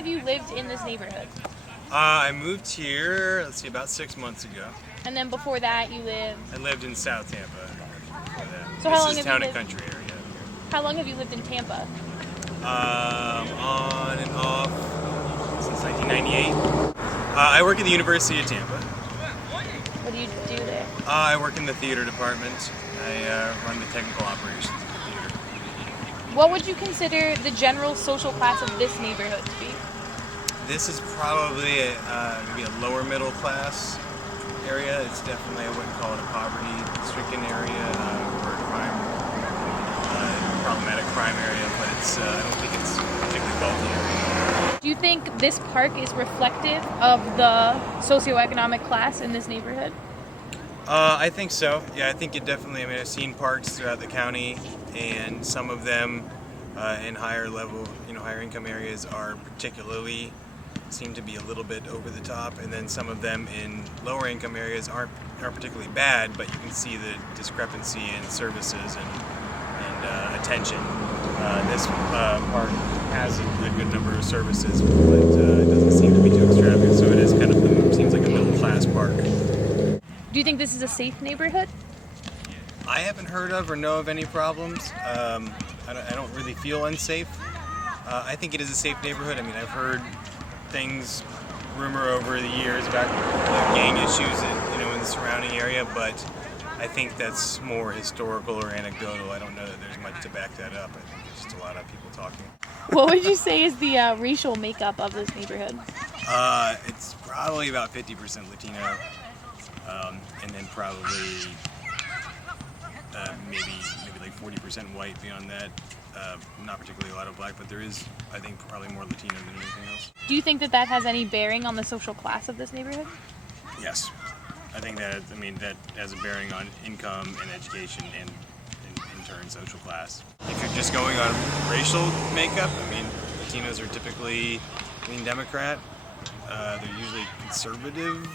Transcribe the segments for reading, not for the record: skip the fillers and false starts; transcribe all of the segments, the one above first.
have you lived in this neighborhood? I moved here, about 6 months ago. And then before that, you lived? I lived in South Tampa. So this is town and country area. How long have you lived in Tampa? On and off since 1998. I work at the University of Tampa. What do you do there? I work in the theater department. I run the technical operations of the theater. What would you consider the general social class of this neighborhood to be? This is probably maybe a lower middle class area. It's definitely, I wouldn't call it a poverty-stricken area or a problematic crime area, but I don't think it's a particularly wealthy area. Do you think this park is reflective of the socioeconomic class in this neighborhood? I think so. Yeah, I think it definitely. I mean, I've seen parks throughout the county, and some of them in higher level, higher income areas are particularly seem to be a little bit over the top, and then some of them in lower income areas aren't particularly bad, but you can see the discrepancy in services and attention. This park has a good number of services, but it doesn't seem to be too extravagant, so it is kind of seems like a middle class park. Do you think this is a safe neighborhood? I haven't heard of or know of any problems. I don't really feel unsafe. I think it is a safe neighborhood. I mean, I've heard rumor over the years about gang issues in the surrounding area, but I think that's more historical or anecdotal. I don't know that there's much to back that up. I think it's just a lot of people talking. What would you say is the racial makeup of this neighborhood? It's probably about 50% Latino, and then probably maybe like 40% white. Beyond that, not particularly a lot of black, but there is, I think, probably more Latino than anything else. Do you think that has any bearing on the social class of this neighborhood? Yes. I think that has a bearing on income and education and in turn social class. If you're just going on racial makeup, I mean, Latinos are typically lean Democrat. They're usually conservative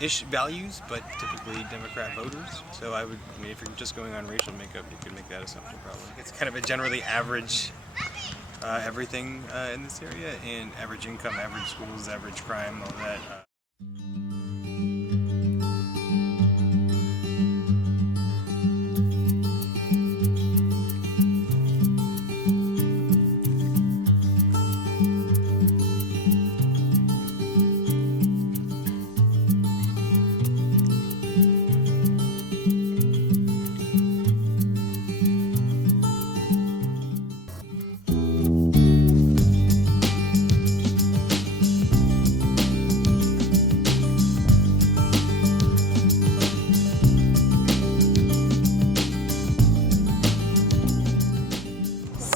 ish values, but typically Democrat voters. So if you're just going on racial makeup, you could make that assumption probably. It's kind of a generally average everything in this area, and average income, average schools, average crime, all that.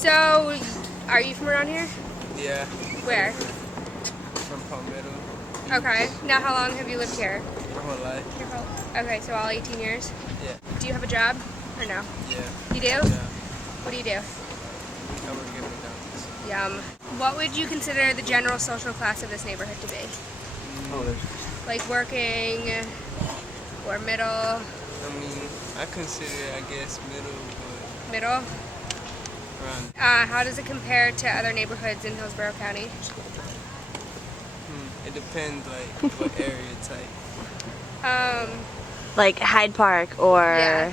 So, are you from around here? Yeah. Where? From Palmetto. Okay. Now, how long have you lived here? My whole life. Okay, so all 18 years? Yeah. Do you have a job or no? Yeah. You do? Yeah. What do you do? I work at McDonald's. Yum. What would you consider the general social class of this neighborhood to be? Like working or middle? I mean, I consider it, I guess, middle, but Middle? around. How does it compare to other neighborhoods in Hillsborough County? It depends, like, what area type. Like Hyde Park or Yeah.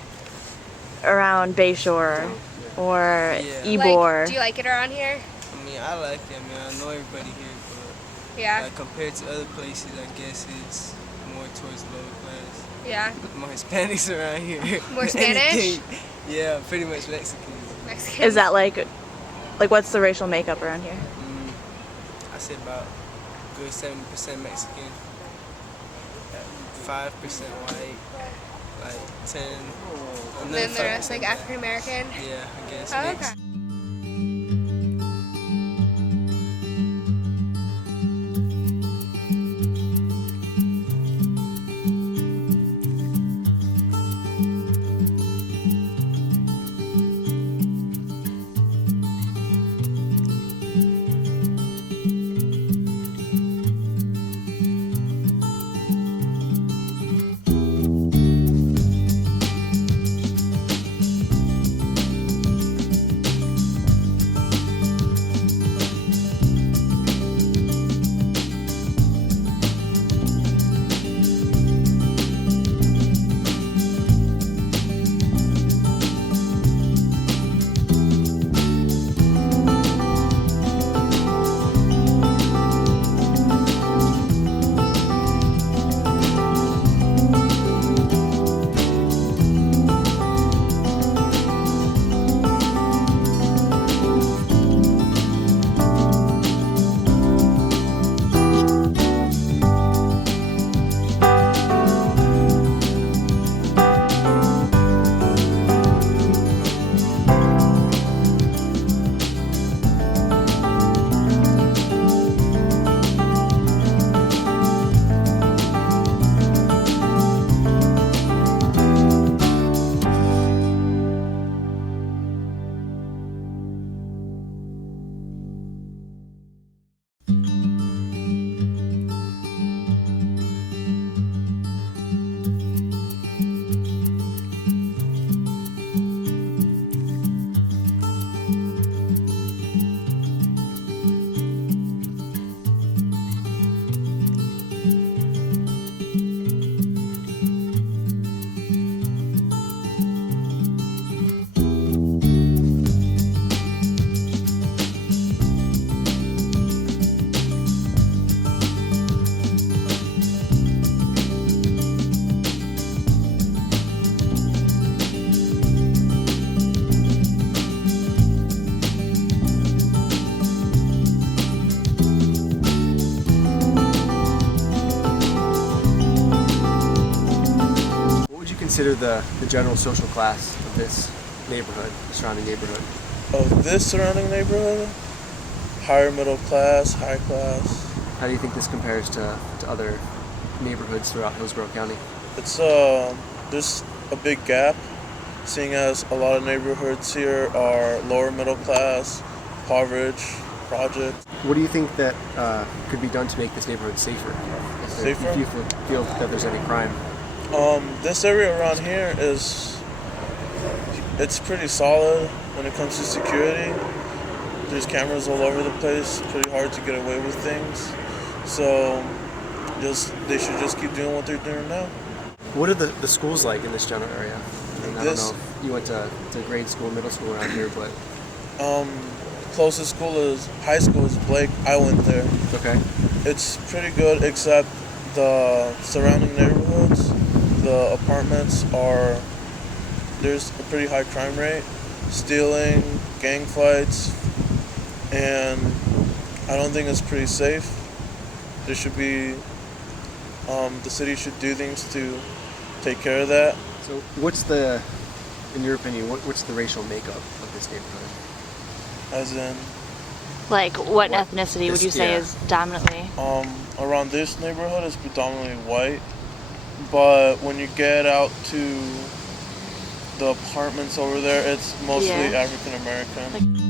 around Bayshore or Yeah. Ybor. Like, do you like it around here? I mean, I like it. I mean, I know everybody here, but Yeah. like compared to other places, I guess it's more towards lower class. Yeah. More Hispanics around here. More Spanish? Anything. Yeah, pretty much Mexican. Mexican. Is that like what's the racial makeup around here? I say about good 70% Mexican, 5% white, like 10. And then the rest like African American? Yeah, I guess. Oh, mixed. okay. consider the general social class of this neighborhood, the surrounding neighborhood? Of this surrounding neighborhood, higher middle class, high class. How do you think this compares to other neighborhoods throughout Hillsborough County? It's there's a big gap, seeing as a lot of neighborhoods here are lower middle class, impoverished, project. What do you think that could be done to make this neighborhood safer? Safer? If you feel that there's any crime. This area around here it's pretty solid when it comes to security. There's cameras all over the place, pretty hard to get away with things. So they should just keep doing what they're doing now. What are the schools like in this general area? I don't know if you went to grade school, middle school around here, but... Closest high school is Blake. I went there. Okay. It's pretty good, except the surrounding neighborhoods, the apartments there's a pretty high crime rate, stealing, gang fights, and I don't think it's pretty safe. There should be, the city should do things to take care of that. So in your opinion, what's the racial makeup of this neighborhood? As in, Like, what ethnicity would you say is dominantly? around this neighborhood is predominantly white, but when you get out to the apartments over there, it's mostly African American.